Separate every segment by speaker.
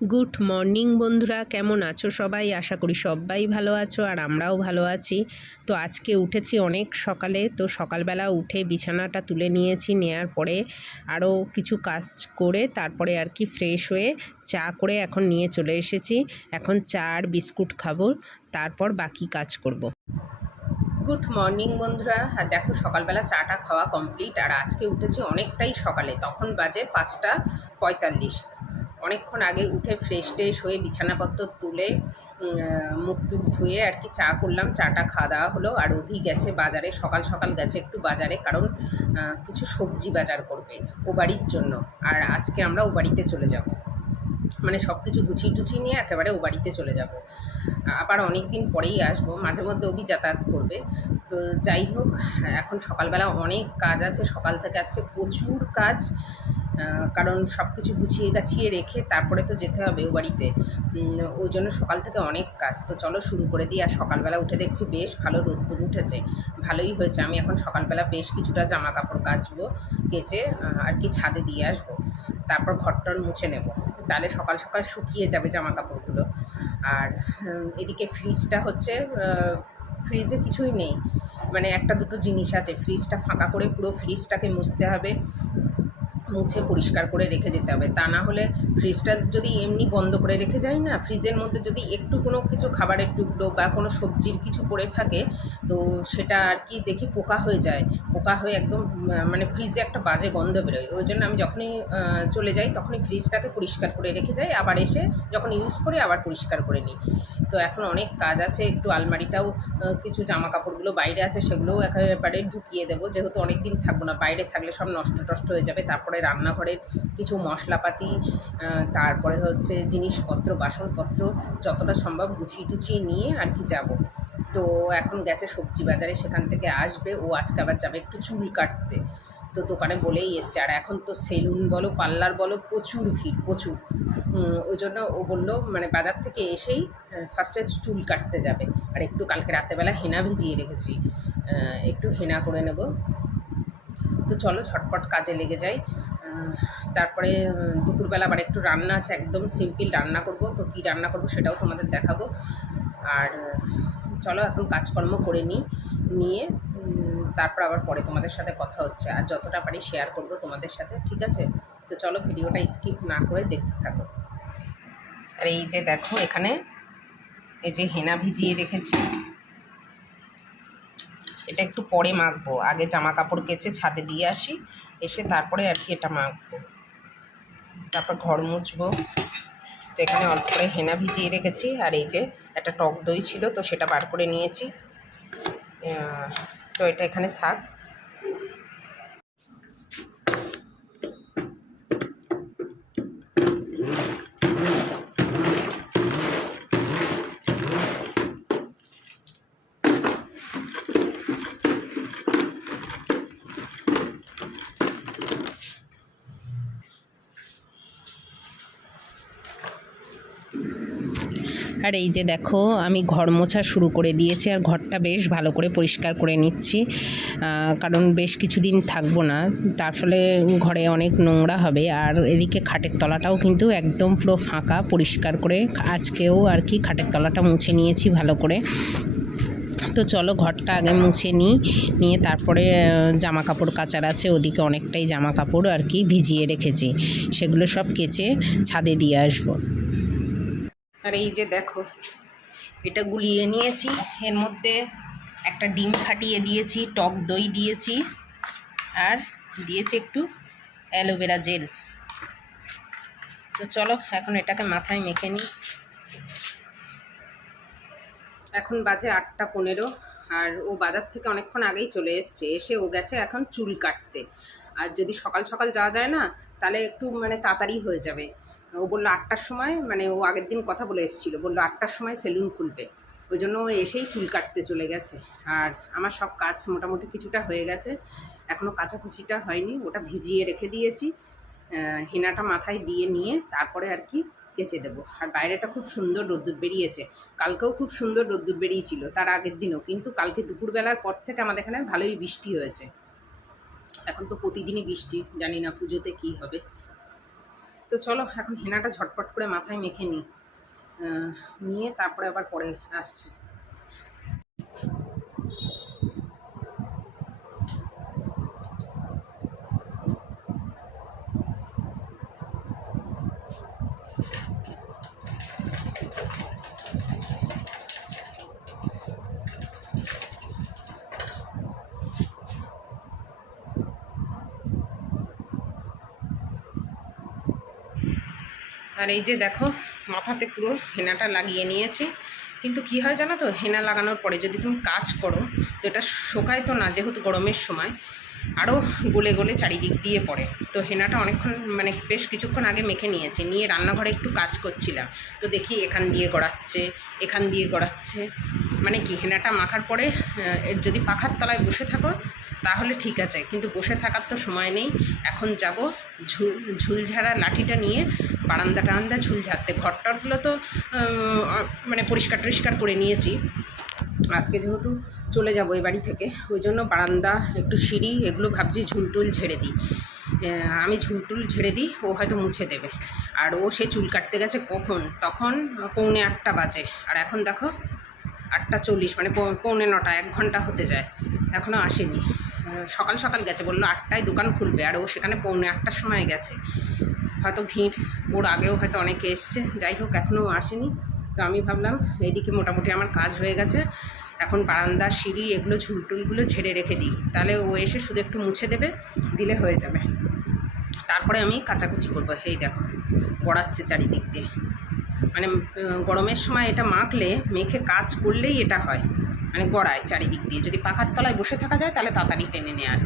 Speaker 1: Good morning বন্ধুরা, কেমন আছো সবাই? আশা করি সবাই ভালো আছো আর আমরাও ভালো আছি। তো আজকে উঠেছি অনেক সকালে, তো সকালবেলা উঠে বিছানাটা তুলে নিয়েছি, নেয়ার পরে আরও কিছু কাজ করে তারপরে আর কি ফ্রেশ হয়ে চা করে এখন নিয়ে চলে এসেছি। এখন চা আর বিস্কুট খাব, তারপর বাকি কাজ করব। গুড মর্নিং বন্ধুরা, আর দেখো সকালবেলা চাটা খাওয়া কমপ্লিট, আর আজকে উঠেছি অনেকটাই সকালে, তখন বাজে পাঁচটা পঁয়তাল্লিশ। অনেকক্ষণ আগে উঠে ফ্রেশ ট্রেশ হয়ে বিছানাপত্র তুলে মুখ টুক ধুয়ে আর কি চা করলাম, চাটা খাওয়া দাওয়া হলো। আর অভি গেছে বাজারে, সকাল সকাল গেছে একটু বাজারে কারণ কিছু সবজি বাজার করবে ও বাড়ির জন্য। আর আজকে আমরা ও বাড়িতে চলে যাব। মানে সব কিছু গুছিয়ে টুছিয়ে নিয়ে একেবারে ও বাড়িতে চলে যাব। আবার অনেক দিন পরেই আসব। মাঝে মধ্যে অভি যাতায়াত করবে। তো যাই হোক, এখন সকালবেলা অনেক কাজ আছে। সকাল থেকে আজকে প্রচুর কাজ। কারণ সব কিছু গুছিয়ে গাছিয়ে রেখে তারপরে তো যেতে হবে ও বাড়িতে। ওই জন্য সকাল থেকে অনেক কাজ। তো চলো শুরু করে দিই। আর সকালবেলা উঠে দেখছি বেশ ভালো রোদ্দুর উঠেছে। ভালোই হয়েছে। আমি এখন সকালবেলা বেশ কিছুটা জামা কাপড় কাচবো, কেচে আর কি ছাদে দিয়ে আসব। তারপর ঘরটর মুছে নেব। তাহলে সকাল সকাল শুকিয়ে যাবে জামা কাপড়গুলো আর এদিকে ফ্রিজটা হচ্ছে ফ্রিজে কিছুই নেই। মানে একটা দুটো জিনিস আছে। ফ্রিজটা ফাঁকা করে পুরো ফ্রিজটাকে মুছতে হবে। মুছে পরিষ্কার করে রেখে যেতে হবে। তা না হলে ফ্রিজটা যদি এমনি বন্ধ করে রেখে যাই না ফ্রিজের মধ্যে যদি একটু কোনো কিছু খাবারের টুকরো বা কোনো সবজির কিছু পড়ে থাকে, তো সেটা আর কি দেখি পোকা হয়ে যায়। পোকা হয়ে একদম মানে ফ্রিজে একটা বাজে গন্ধ বেরোয়। ওই জন্য আমি যখনই চলে যাই তখনই ফ্রিজটাকে পরিষ্কার করে রেখে যাই। আবার এসে যখন ইউজ করি আবার পরিষ্কার করে নিই। তো এখন অনেক কাজ আছে, একটু আলমারিটাও কিছু জামা কাপড়গুলো বাইরে আছে, সেগুলোও একেবারে ঢুকিয়ে দেবো। যেহেতু অনেক দিন থাকব না, বাইরে থাকলে সব নষ্ট টষ্ট হয়ে যাবে। তারপরে রান্নাঘরের কিছু মশলাপাতি তারপরে হচ্ছে জিনিসপত্র, বাসনপত্র, যতটা সম্ভব গুছিয়ে টুছিয়ে নিয়ে আর কি যাব। তো এখন গেছে সবজি বাজারে, সেখান থেকে আসবে। ও আজকে আবার যাবে একটু চুল কাটতে। তো দোকানে বলেই এসছে। আর এখন তো সেলুন বলো, পার্লার বলো, প্রচুর ভিড়, প্রচুর। ওই জন্য ও বলল মানে বাজার থেকে এসেই ফার্স্টে চুল কাটতে যাবে। আর একটু কালকে রাতেবেলা হেনা ভিজিয়ে রেখেছি। একটু হেনা করে নেব। তো চলো, ঝটপট কাজে লেগে যাই। তারপরে দুপুরবেলা আবার একটু রান্না আছে, একদম সিম্পল রান্না করব। তো কী রান্না করব সেটাও তোমাদের দেখাবো। আর, চলো, এখন কাজকর্ম করে নিই। নিয়ে তারপর আবার পরে তোমাদের সাথে কথা হচ্ছে। আর যতটা পারি শেয়ার করব তোমাদের সাথে, ঠিক আছে? তো চলো ভিডিওটা স্কিপ না করে দেখতে থাকো। আর এই যে দেখো এখানে, এই যে হেনা ভিজিয়ে রেখেছি। এটা একটু পরে মাখবো। আগে জামা কাপড় কেচে ছাদে দিয়ে আসি, এসে তারপরে আর কি এটা মাখবো। তারপর ঘর মুছবো। তো এখানে অল্প করে হেনা ভিজিয়ে রেখেছি। আর এই যে একটা টক দই ছিল, তো সেটা বার করে নিয়েছি। তো এটা এখানে থাক। আর এই যে দেখো, আমি ঘর মোছা শুরু করে দিয়েছি আর ঘরটা বেশ ভালো করে পরিষ্কার করে নিচ্ছি। কারণ বেশ কিছুদিন থাকব না, তার ফলে ঘরে অনেক নোংরা হবে। আর এদিকে খাটের তলাটাও কিন্তু একদম পুরো ফাঁকা, পরিষ্কার করে আজকেও আর কি খাটের তলাটা মুছে নিয়েছি ভালো করে। তো চলো ঘরটা আগে মুছে নিই, নিয়ে তারপরে জামা কাপড় কাচার আছে, ওদিকে অনেকটাই জামা কাপড় আর কি ভিজিয়ে রেখেছি। সেগুলো সব কেচে ছাদে দিয়ে আসব। আর এই যে দেখো, এটা গুলিয়ে নিয়েছি। এর মধ্যে একটা ডিম ফাটিয়ে দিয়েছি, টক দই দিয়েছি, আর দিয়েছি একটু অ্যালোভেরা জেল। তো চলো, এখন এটাকে মাথায় মেখে নিই। এখন বাজে আটটা পনেরো, আর ও বাজার থেকে অনেকক্ষণ আগেই চলে এসছে। এসে ও গেছে এখন চুল কাটতে। আর যদি সকাল সকাল যাওয়া যায় না, তাহলে একটু মানে তাড়াতাড়ি হয়ে যাবে। ও বলল আটটার সময় মানে ও আগের দিন কথা বলে এসেছিল, বলল আটটার সময় সেলুন খুলবে। ওই জন্য ও এসেই চুল কাটতে চলে গেছে। আর আমার সব কাজ মোটামুটি কিছুটা হয়ে গেছে। এখনও কাচাকুচিটা হয়নি, ওটা ভিজিয়ে রেখে দিয়েছি। হেনাটা মাথায় দিয়ে নিয়ে তারপরে আর কি কেচে দেবো। আর বাইরেটা খুব সুন্দর রোদ্দুর বেরিয়েছে। কালকেও খুব সুন্দর রোদ্দুর বেরিয়েছিল, তার আগের দিনও। কিন্তু কালকে দুপুরবেলার পর থেকে আমাদের এখানে ভালোই বৃষ্টি হয়েছে। এখন তো প্রতিদিনই বৃষ্টি, জানি না পুজোতে কী হবে।
Speaker 2: তো চলো এখন হেনাটা ঝটপট করে মাথায় মেখে নিই। নিয়ে তারপরে আবার পরে আসছি। আর এই যে দেখো, মাথাতে পুরো হেনাটা লাগিয়ে নিয়েছি। কিন্তু কি হয় জানো তো, হেনা লাগানোর পরে যদি তুমি কাজ করো, তো এটা শোকায় তো না, যেহেতু গরমের সময় আরও গলে গলে চারিদিক দিয়ে পড়ে। তো হেনাটা অনেকক্ষণ মানে বেশ কিছুক্ষণ আগে মেখে নিয়েছি, নিয়ে রান্নাঘরে একটু কাজ করছিলাম। তো দেখি এখান দিয়ে গড়াচ্ছে, এখান দিয়ে গড়াচ্ছে। মানে কি, হেনাটা মাখার পরে যদি পাখার তলায় বসে থাকো, তাহলে ঠিক আছে। কিন্তু বসে থাকার তো সময় নেই। এখন যাব ঝুল, ঝুলঝাড়া লাঠিটা নিয়ে বারান্দা টারান্দা ঝুল ঝাড়তে। ঘরটরগুলো তো মানে পরিষ্কার টরিষ্কার করে নিয়েছি। আজকে যেহেতু চলে যাব এই বাড়ি থেকে, ওই জন্য বারান্দা, একটু সিঁড়ি, এগুলো ভাবছি ঝুলটুল ঝেড়ে দিই। আমি ঝুলটুল ঝেড়ে দিই, ও হয়তো মুছে দেবে। আর ও সে চুল কাটতে গেছে কখন? তখন পৌনে আটটা বাজে। আর এখন দেখো, আটটা চল্লিশ মানে পৌনে নটা, এক ঘণ্টা হতে যায়। এখনও আসেনি। সকাল সকাল গেছে, বলল আটটায় দোকান খুলবে, আর ও সেখানে পৌনে আটটার সময় গেছে। হয়তো ভিড়, ওর আগেও হয়তো অনেকে এসছে, যাই হোক, এখনও আসেনি। তো আমি ভাবলাম, এদিকে মোটামুটি আমার কাজ হয়ে গেছে, এখন বারান্দা সিঁড়ি, এগুলো ঝুলটুলগুলো ঝেড়ে রেখে দিই। তাহলে ও এসে শুধু একটু মুছে দেবে, দিলে হয়ে যাবে। তারপরে আমি কাচাকুচি করব, এই দেখো, গড়াচ্ছে চারিদিক দিয়ে। মানে গরমের সময় এটা মাখলে, মেখে কাজ করলেই এটা হয়। মানে গড়ায় চারিদিক দিয়ে। যদি পাখার তলায় বসে থাকা যায়, তাহলে তাড়াতাড়ি টেনে নেয়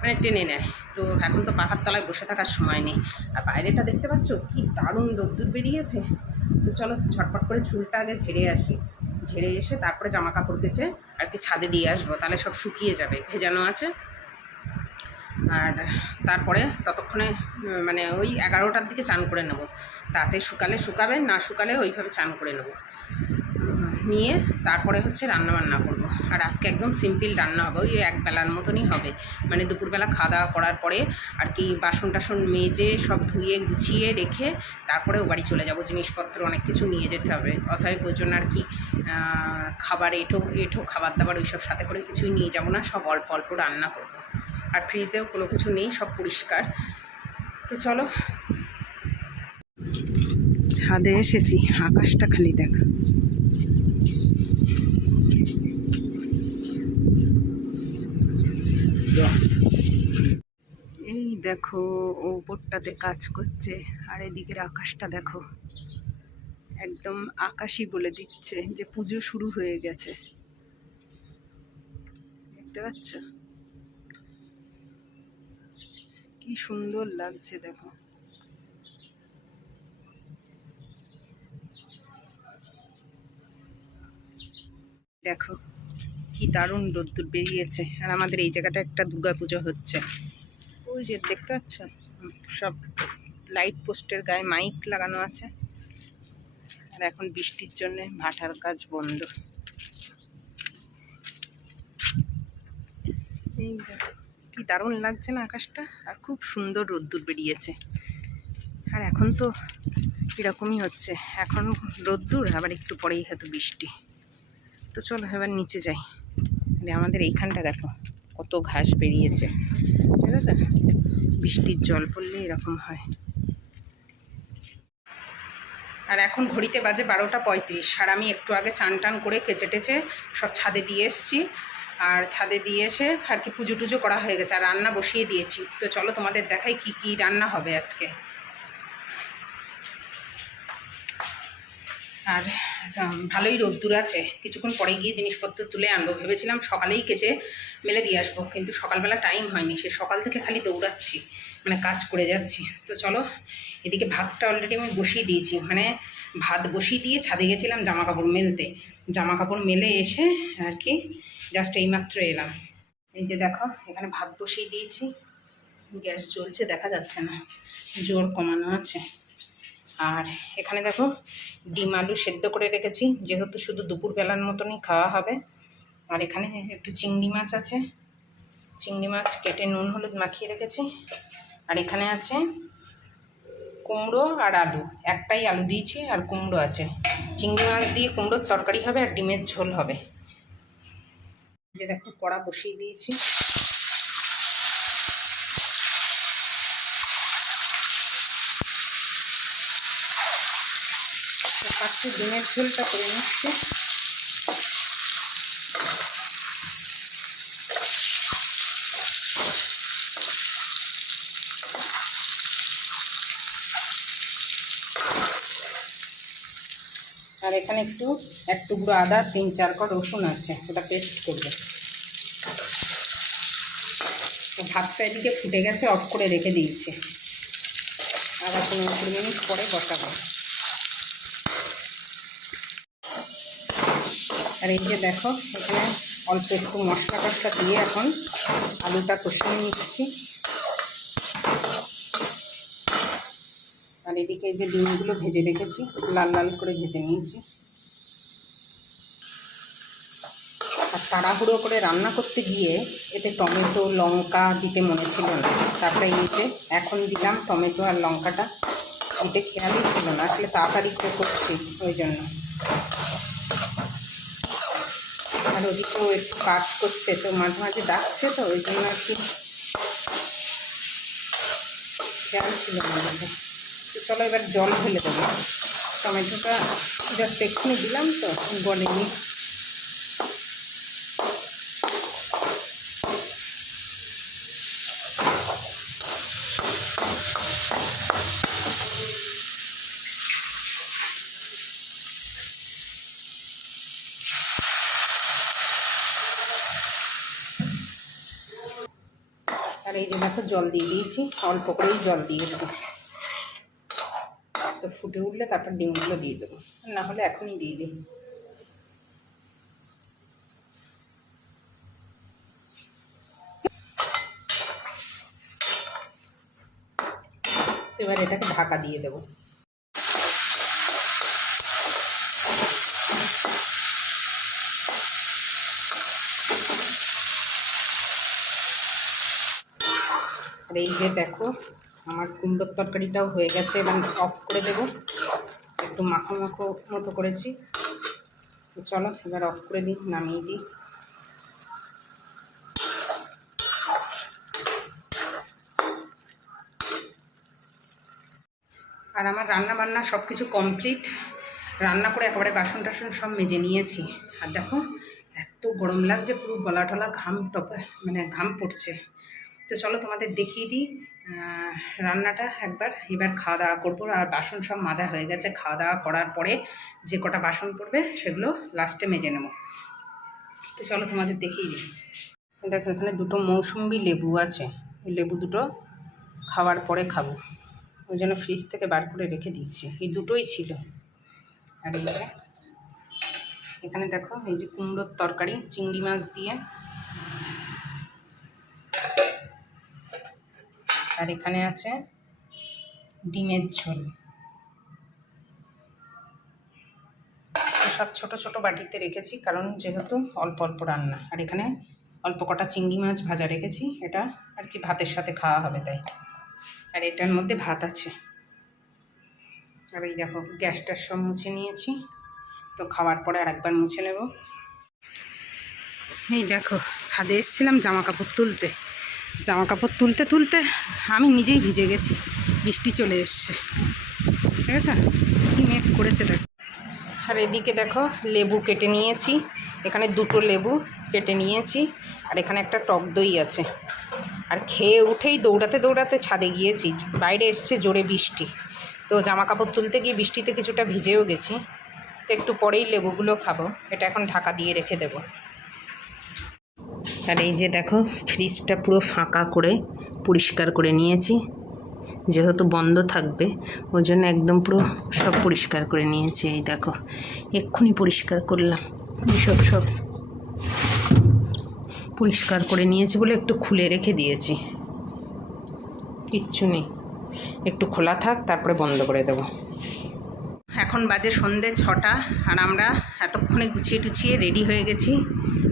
Speaker 2: মানে টেনে নেয়। তো এখন তো পাখার তলায় বসে থাকার সময় নেই। আর বাইরেটা দেখতে পাচ্ছ? কি দারুণ রোদ্দুর বেরিয়েছে। তো চলো, ঝটপট করে ঝুলটা আগে ঝেড়ে আসি। ঝেড়ে এসে তারপরে জামা কাপড় কেচে আর কি ছাদে দিয়ে আসব। তাহলে সব শুকিয়ে যাবে, ভেজানো আছে। আর তারপরে ততক্ষণে মানে ওই এগারোটার দিকে চান করে নেব। তাতে শুকালে শুকাবে, না শুকালে ওইভাবে চান করে নেব। নিয়ে তারপরে হচ্ছে রান্না বান্না করব। আর আজকে একদম সিম্পল রান্না হবে, ওই এক বেলার মতনই হবে। মানে দুপুরবেলা খাওয়া দাওয়া করার পরে আর কি বাসন টাসন মেজে সব ধুয়ে, গুছিয়ে রেখে তারপরে ও বাড়ি চলে যাব। জিনিসপত্র অনেক কিছু নিয়ে যেতে হবে। অতএব ওই আর কি খাবার এঁঠো এঁঠো খাবার দাবার ওইসব সাথে করে কিছুই নিয়ে যাব না, সব অল্প অল্প রান্না করব। আর ফ্রিজেও কোনো কিছু নেই, সব পরিষ্কার। তো চলো। ছাদে এসেছি, আকাশটা খালি দেখ এই দেখো ও উপরটাতে কাজ করছে আর এদিকের আকাশটা দেখো। একদম আকাশই বলে দিচ্ছে যে পুজো শুরু হয়ে গেছে। দেখতে পাচ্ছ? কি সুন্দর লাগছে, দেখো। দেখো, কি দারুণ রোদ্দুর বেরিয়েছে। আর আমাদের এই জায়গাটা একটা দুর্গা পুজো হচ্ছে। ওই যে দেখতে পাচ্ছ? সব লাইট পোস্টের গায়ে মাইক লাগানো আছে। আর এখন বৃষ্টির জন্য ভাটার কাজ বন্ধ। এই কি দারুণ লাগছে না আকাশটা? আর খুব সুন্দর রোদ্দুর বেরিয়েছে। আর এখন তো এরকমই হচ্ছে। এখন রোদ্দুর, আবার একটু পরেই হয়তো বৃষ্টি। তো চলো এবার নিচে যাই। আরে আমাদের এইখানটা দেখো, কত ঘাস বেরিয়েছে। ঠিক বৃষ্টির জল পড়লে এরকম হয়। আর এখন ঘড়িতে বাজে বারোটা পঁয়ত্রিশ, আর আমি একটু আগে চান টান করে কেচে টেচে সব ছাদে দিয়ে এসছি। আর ছাদে দিয়ে এসে আর কি পুজো টুজো করা হয়ে গেছে, আর রান্না বসিয়ে দিয়েছি। তো চলো তোমাদের দেখাই কি কি রান্না হবে আজকে। আর ভালোই রোদ্দুর আছে। কিছুক্ষণ পরে গিয়ে জিনিসপত্র তুলে আনব। ভেবেছিলাম সকালেই কেচে মেলে দিয়ে আসব, কিন্তু সকালবেলা টাইম হয়নি। সে সকাল থেকে খালি দৌড়াচ্ছি মানে কাজ করে যাচ্ছি। তো চলো, এদিকে ভাতটা অলরেডি আমি বসিয়ে দিয়েছি। মানে ভাত বসিয়ে দিয়ে ছাদে গেছিলাম জামা কাপড় মেলতে। জামা কাপড় মেলে এসে আর কি জাস্ট এইমাত্র এলাম। এই যে দেখো, এখানে ভাত বসিয়ে দিয়েছি। গ্যাস জ্বলছে, দেখা যাচ্ছে না। জোর কমানো আছে। আর এখানে দেখো ডিম আলু সেদ্ধ করে রেখেছি, যেহেতু শুধু দুপুরবেলার মতনই খাওয়া হবে। আর এখানে একটু চিংড়ি মাছ আছে। চিংড়ি মাছ কেটে নুন হলুদ মাখিয়ে রেখেছি। আর এখানে আছে কুমড়ো আর আলু। একটাই আলু দিয়েছি আর কুমড়ো আছে। চিংড়ি মাছ দিয়ে কুমড়োর তরকারি হবে আর ডিমের ঝোল হবে। যে দেখো কড়া বসিয়ে দিয়েছি। ফার্স্টে ডিমের ঝোলটা করে নিচ্ছি। আর এখানে একটু এক টুকরো আদা, তিন চার কর রসুন আছে, ওটা পেস্ট করবে। ভাতটা এদিকে ফুটে গেছে অফ করে রেখে দিয়েছি। আবার পনেরো কুড়ি মিনিট পরে বসাবো। আর এই যে দেখো, এখানে অল্প একটু মশলা টশলা দিয়ে এখন আলুটা কষিয়ে নিচ্ছি। আর এদিকে যে ডিমগুলো ভেজে রেখেছি, লাল লাল করে ভেজে নিয়েছি। আর তাড়াহুড়ো করে রান্না করতে গিয়ে এতে টমেটো, লঙ্কা দিতে মনে ছিল না। তারপরে এতে এখন দিলাম টমেটো আর লঙ্কাটা, দিতে খেয়ালই ছিল না। আসলে তাড়াতাড়ি করে করছি ওই জন্য। আর ওদিকেও একটু কাজ করছে, তো মাঝে মাঝে ডাকছে তো, ওই জন্য কি খেয়াল ছিল তো চলো এবার জল ফেলে দেবো। টমেটোটা জাস্ট এক্ষুনি দিলাম তো বলেনি আর এই যে দেখো জল দিয়ে দিয়েছি, অল্প করেই জল দিয়েছি তো ফুটে উঠলে তারপর ডিমগুলো দিয়ে দেবো, না হলে এখনই দিয়ে দিই। এবার এটাকে ঢাকা দিয়ে দেবো। আর এই যে দেখো, আমার কুমড়োর তরকারিটাও হয়ে গেছে, এবার অফ করে দেবো। একটু মাখো মাখো মতো করেছি। চলো, এবার অফ করে দিই, নামিয়ে দিই। আর আমার রান্না বান্না সব কিছু কমপ্লিট রান্না করে একেবারে বাসন টাসন সব মেজে নিয়েছি। আর দেখো, এত গরম লাগছে, পুরো গলা টলা ঘাম টপে মানে ঘাম পড়ছে। তো চলো তোমাদের দেখিয়ে দিই রান্নাটা একবার। এবার খাওয়া দাওয়া করব। আর বাসন সব মাজা হয়ে গেছে। খাওয়া দাওয়া করার পরে যে কটা বাসন পড়বে সেগুলো লাস্টে মেজে নেব। তো চলো তোমাদের দেখিয়ে দিই। দেখো, এখানে দুটো মৌসুম্বি লেবু আছে। লেবু দুটো খাওয়ার পরে খাব। ওই জন্য ফ্রিজ থেকে বার করে রেখে দিয়েছি। এই দুটোই ছিল। আর এখানে দেখো, এই যে কুমড়োর তরকারি, চিংড়ি মাছ দিয়ে আর এখানে আছে ডিমের ঝোল। সব ছোট ছোট বাটিতে রেখেছি, কারণ যেহেতু অল্প অল্প রান্না। আর এখানে অল্প কটা চিংড়ি মাছ ভাজা রেখেছি, এটা আর কি ভাতের সাথে খাওয়া হবে তাই। আর এটার মধ্যে ভাত আছে। আর এই দেখো, গ্যাসটা সব মুছে নিয়েছি। তো খাওয়ার পরে আর একবার মুছে নেব। এই দেখো, ছাদে এসেছিলাম জামা কাপড় তুলতে। জামা কাপড় তুলতে তুলতে আমি নিজেই ভিজে গেছি, বৃষ্টি চলে এসছে। ঠিক আছে? কী মেঘ করেছে দেখো। আর এদিকে দেখো, লেবু কেটে নিয়েছি। এখানে দুটো লেবু কেটে নিয়েছি, আর এখানে একটা টক দই আছে। আর খেয়ে উঠেই দৌড়াতে দৌড়াতে ছাদে গিয়েছি, বাইরে এসছে জোরে বৃষ্টি। তো জামা কাপড় তুলতে গিয়ে বৃষ্টিতে কিছুটা ভিজেও গেছি। তো একটু পরেই লেবুগুলো খাব, এটা এখন ঢাকা দিয়ে রেখে দেবো। আর এই যে দেখো ফ্রিজটা পুরো ফাঁকা করে পরিষ্কার করে নিয়েছি। যেহেতু বন্ধ থাকবে, ওই জন্য একদম পুরো সব পরিষ্কার করে নিয়েছি। এই দেখো, এক্ষুনি পরিষ্কার করলাম। এইসব সব পরিষ্কার করে নিয়েছি বলে একটু খুলে রেখে দিয়েছি। কিচ্ছু নেই। একটু খোলা থাক, তারপরে বন্ধ করে দেবো। এখন বাজে সন্ধে ছটা আর আমরা এতক্ষণে গুছিয়ে টুছিয়ে রেডি হয়ে গেছি।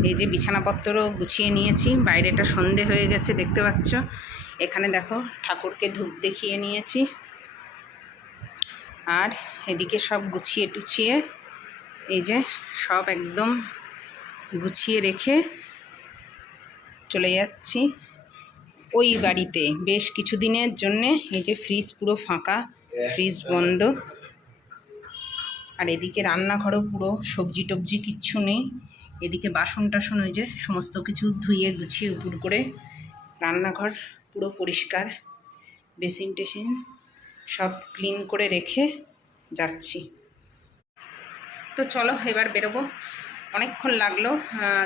Speaker 2: এই যে বিছানাপত্রও গুছিয়ে নিয়েছি। বাইরেটা সন্ধে হয়ে গেছে, দেখতে পাচ্ছ? এখানে দেখো, ঠাকুরকে ধূপ দেখিয়ে নিয়েছি। আর এদিকে সব গুছিয়ে টুছিয়ে, এই যে সব একদম গুছিয়ে রেখে চলে যাচ্ছি ওই বাড়িতে। বেশ কিছুদিনের জন্যে এই যে ফ্রিজ পুরো ফাঁকা ফ্রিজ বন্ধ। আর এদিকে রান্নাঘরও পুরো সবজি টবজি কিচ্ছু নেই। এদিকে বাসন টাসন ওই যে সমস্ত কিছু ধুয়ে গুছিয়ে উপর করে রান্নাঘর পুরো পরিষ্কার। বেসিন টেসিন সব ক্লিন করে রেখে যাচ্ছি। তো চলো এবার বেরোবো। অনেকক্ষণ লাগল।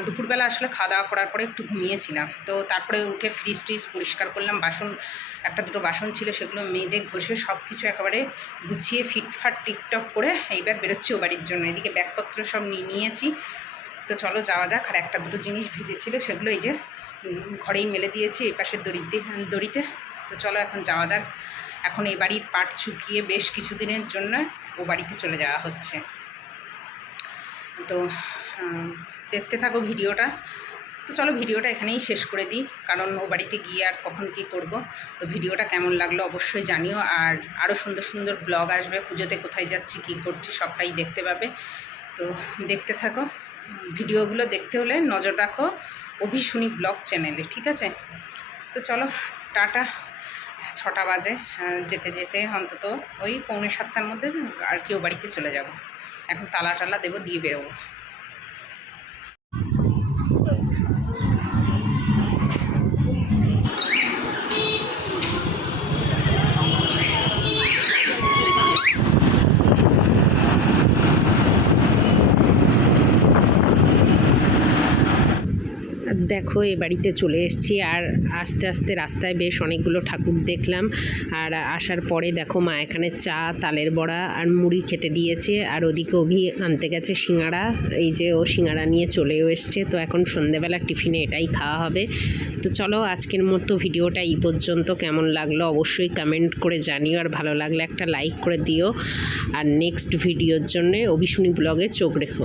Speaker 2: দুপুরবেলা আসলে খাওয়া দাওয়া করার পরে একটু ঘুমিয়েছিলাম। তো তারপরে উঠে ফ্রিজ ট্রিজ পরিষ্কার করলাম। বাসন একটা দুটো বাসন ছিল, সেগুলো মেজে ঘষে সব কিছু একেবারে গুছিয়ে ফিটফাট টিকটক করে এইবার বেরোচ্ছি ও বাড়ির জন্য। এদিকে ব্যাগপত্র সব নিয়ে নিয়েছি। তো চলো যাওয়া যাক, আর একটা দুটো জিনিস ভিজেছিল, সেগুলো এই যে ঘরেই মেলে দিয়েছি, এই পাশের দড়িতে দড়িতে। তো চলো এখন যাওয়া যাক। এখন এই বাড়ির পাট চুকিয়ে বেশ কিছুদিনের জন্য ও বাড়িতে চলে যাওয়া হচ্ছে। তো দেখতে থাকো ভিডিওটা। তো চলো ভিডিওটা এখানেই শেষ করে দিই, কারণ ও বাড়িতে গিয়ে আর কখন কী করব। তো ভিডিওটা কেমন লাগল অবশ্যই জানিও, আর আরও সুন্দর সুন্দর ব্লগ আসবে, পুজোতে কোথায় যাচ্ছি, কী করছি, সবটাই দেখতে পাবে। তো দেখতে থাকো, ভিডিওগুলো দেখতে হলে নজর রাখো, অভিশুনি ব্লগ চ্যানেলে, ঠিক আছে? তো চলো, টাটা, ছটা বাজে যেতে যেতে অন্তত ওই পৌনে সাতটার মধ্যে আর কেউ বাড়িতে চলে যাব। এখন তালা টালা দেবো, দিয়ে বেরোবো।
Speaker 1: দেখো, এ বাড়িতে চলে এসেছি আর আস্তে আস্তে রাস্তায় বেশ অনেকগুলো ঠাকুর দেখলাম। আর আসার পরে দেখো, মা এখানে চা, তালের বড়া আর মুড়ি খেতে দিয়েছে। আর ওদিকে অভি আনতে গেছে সিঙ্গাড়া এই যে ও সিঙ্গাড়া নিয়ে চলেও এসছে। তো এখন সন্ধেবেলা টিফিনে এটাই খাওয়া হবে। তো চলো, আজকের মতো ভিডিওটা এই পর্যন্ত। কেমন লাগল অবশ্যই কমেন্ট করে জানিও। আর ভালো লাগলে একটা লাইক করে দিও। আর নেক্সট ভিডিওর জন্যে অভিশুনি ব্লগে চোখ রেখো।